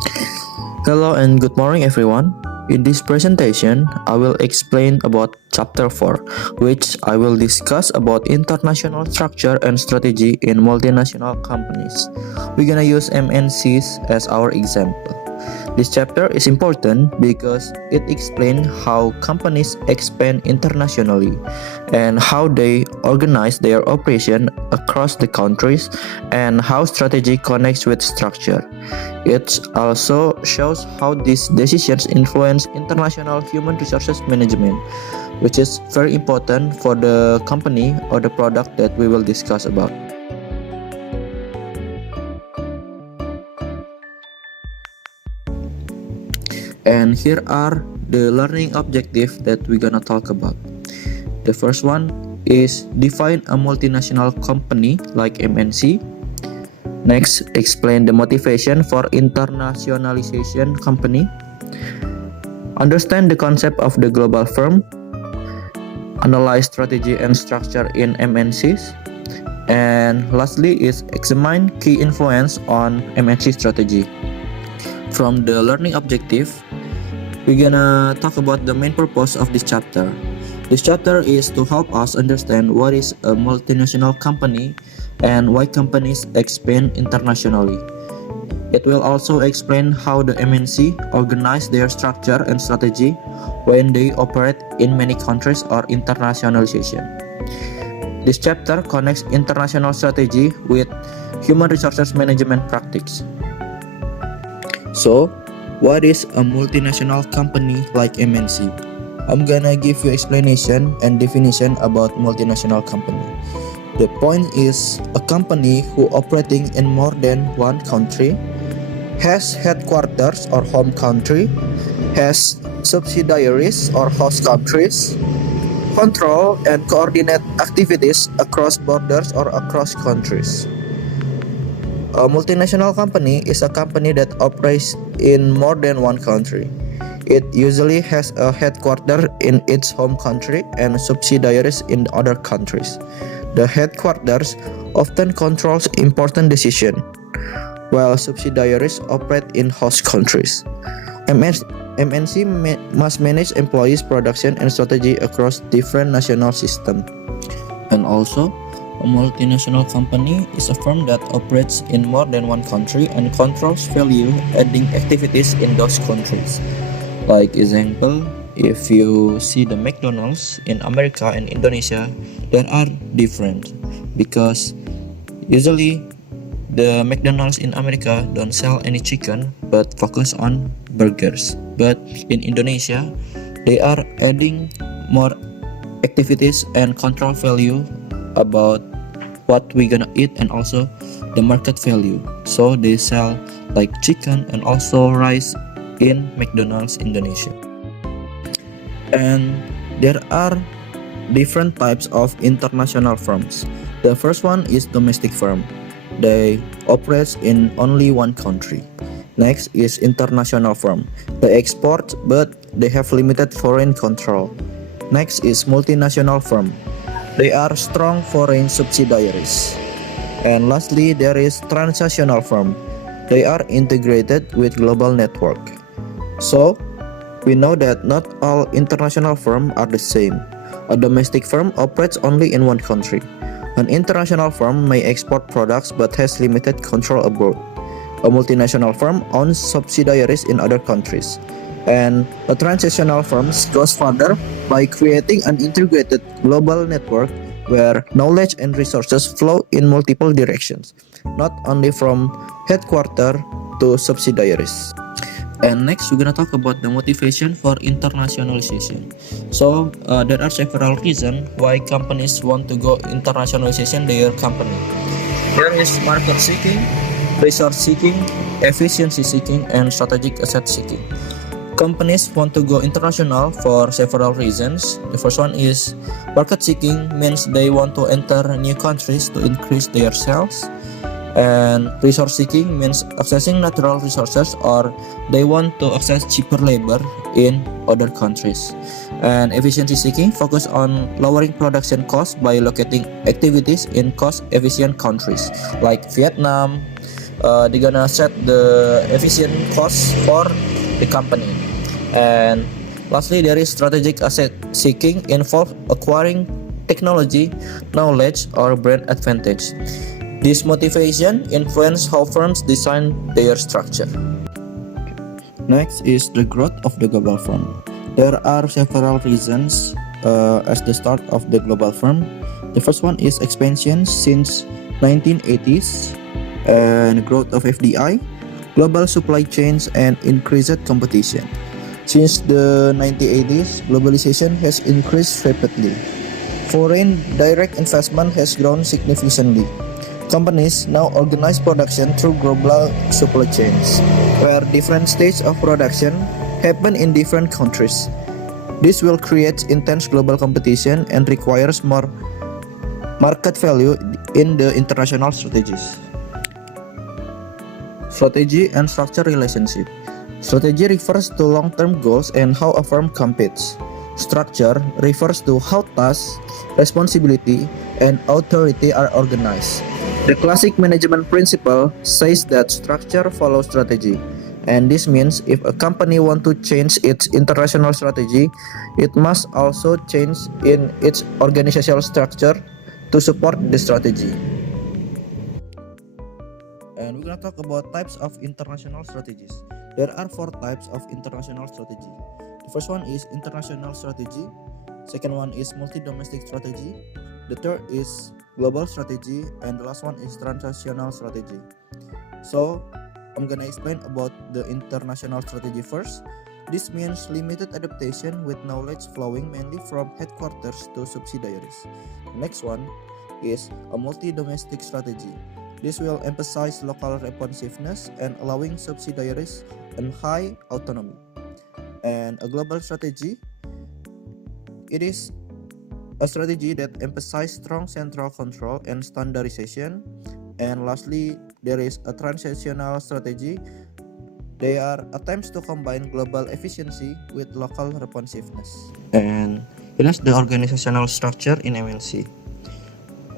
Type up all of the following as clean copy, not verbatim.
Hello and good morning everyone. In this presentation, I will explain about chapter 4, which I will discuss about international structure and strategy in multinational companies. We're gonna use MNCs as our example. This chapter is important because it explains how companies expand internationally and how they organize their operation across the countries and how strategy connects with structure. It also shows how these decisions influence international human resources management, which is very important for the company or the product that we will discuss about. And here are the learning objectives that we're gonna talk about. The first one is define a multinational company like MNC. Next, explain the motivation for internationalization company. Understand the concept of the global firm. Analyze strategy and structure in MNCs. And lastly is examine key influence on MNC strategy. From the learning objective, we're gonna talk about the main purpose of this chapter. This chapter is to help us understand what is a multinational company and why companies expand internationally. It will also explain how the MNC organize their structure and strategy when they operate in many countries or internationalization. This chapter connects international strategy with human resources management practice. So, what is a multinational company like MNC? I'm gonna give you explanation and definition about multinational company. The point is a company who operating in more than one country, has headquarters or home country, has subsidiaries or host countries, control and coordinate activities across borders or across countries. A multinational company is a company that operates in more than one country. It usually has a headquarters in its home country and subsidiaries in other countries. The headquarters often controls important decisions, while subsidiaries operate in host countries. MNC must manage employees' production and strategy across different national systems. And also, a multinational company is a firm that operates in more than one country and controls value-adding activities in those countries. Like example, if you see the McDonald's in America and Indonesia, they are different because usually the McDonald's in America don't sell any chicken but focus on burgers. But in Indonesia, they are adding more activities and control value about what we gonna eat and also the market value. So they sell like chicken and also rice in McDonald's Indonesia. And there are different types of international firms. The first one is domestic firm. They operate in only one country. Next is international firm. They export but they have limited foreign control. Next is multinational firm. They are strong foreign subsidiaries. And lastly, there is transnational firm. They are integrated with global network. So, we know that not all international firms are the same. A domestic firm operates only in one country. An international firm may export products but has limited control abroad. A multinational firm owns subsidiaries in other countries. And a transnational firm goes further by creating an integrated global network where knowledge and resources flow in multiple directions, not only from headquarters to subsidiaries. And next, we're gonna talk about the motivation for internationalization. So there are several reasons why companies want to go internationalization their company. There is market seeking, resource seeking, efficiency seeking, and strategic asset seeking. Companies want to go international for several reasons. The first one is market seeking means they want to enter new countries to increase their sales. And resource seeking means accessing natural resources or they want to access cheaper labor in other countries. And efficiency seeking focus on lowering production costs by locating activities in cost efficient countries like Vietnam, they're gonna set the efficient cost for the company. And lastly, there is strategic asset seeking involve acquiring technology, knowledge, or brand advantage. This motivation influence how firms design their structure. Next is the growth of the global firm. There are several reasons as the start of the global firm. The first one is expansion since 1980s and growth of FDI, global supply chains, and increased competition. Since the 1980s, globalization has increased rapidly. Foreign direct investment has grown significantly. Companies now organize production through global supply chains, where different stages of production happen in different countries. This will create intense global competition and requires more market value in the international strategies. Strategy and structure relationship. Strategy refers to long-term goals and how a firm competes. Structure refers to how tasks, responsibility, and authority are organized. The classic management principle says that structure follows strategy, and this means if a company wants to change its international strategy, it must also change in its organizational structure to support the strategy. And we're gonna talk about types of international strategies. There are 4 types of international strategy. The first one is international strategy. Second one is multi-domestic strategy. The third is global strategy, and the last one is transnational strategy. So I'm gonna explain about the international strategy first. This means limited adaptation with knowledge flowing mainly from headquarters to subsidiaries. The next one is a multi-domestic strategy. This will emphasize local responsiveness and allowing subsidiaries and high autonomy. And a global strategy, it is a strategy that emphasizes strong central control and standardization. And lastly, there is a transnational strategy. They are attempts to combine global efficiency with local responsiveness. And it is the organizational structure in MNC.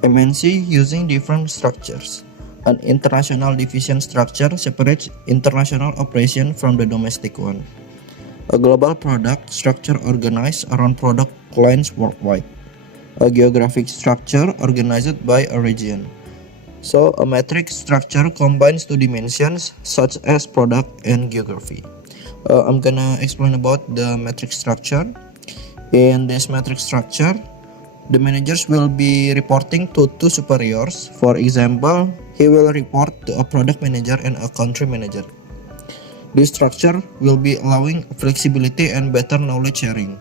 MNC using different structures. An international division structure separates international operation from the domestic one. A global product structure organized around product lines worldwide. A geographic structure organized by a region. So a metric structure combines 2 dimensions such as product and geography. I'm gonna explain about the metric structure. In this metric structure, the managers will be reporting to 2 superiors. For example, he will report to a product manager and a country manager. This structure will be allowing flexibility and better knowledge sharing.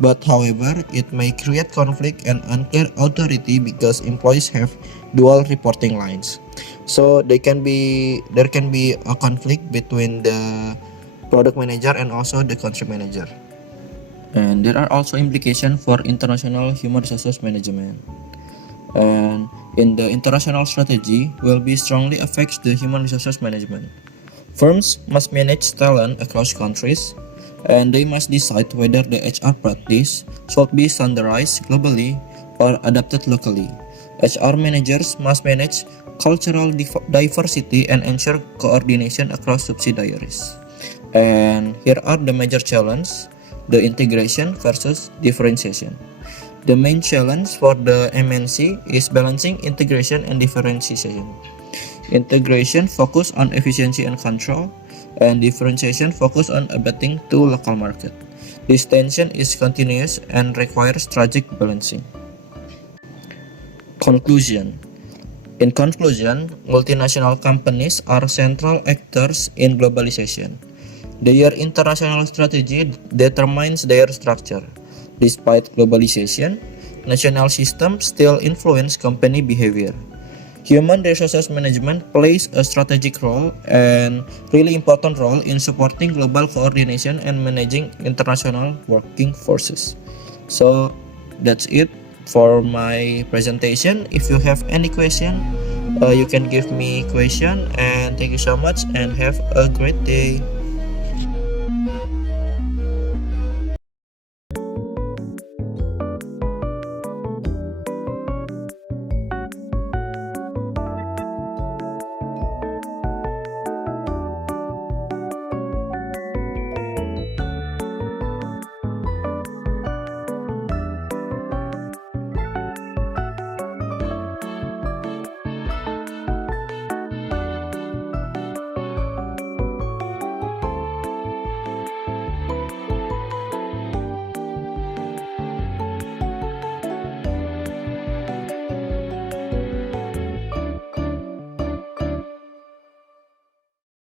But however, it may create conflict and unclear authority because employees have dual reporting lines. So there can be a conflict between the product manager and also the country manager. And there are also implications for international human resources management. And in the international strategy will be strongly affects the human resources management. Firms must manage talent across countries, and they must decide whether the HR practice should be standardized globally or adapted locally. HR managers must manage cultural diversity and ensure coordination across subsidiaries. And here are the major challenges: the integration versus differentiation. The main challenge for the MNC is balancing integration and differentiation. Integration focus on efficiency and control, and differentiation focus on adapting to local market. This tension is continuous and requires strategic balancing. Conclusion. In conclusion, multinational companies are central actors in globalization. Their international strategy determines their structure. Despite globalization, national systems still influence company behavior. Human resources management plays a strategic role and really important role in supporting global coordination and managing international working forces. So that's it for my presentation. If you have any question, you can give me question, and thank you so much and have a great day.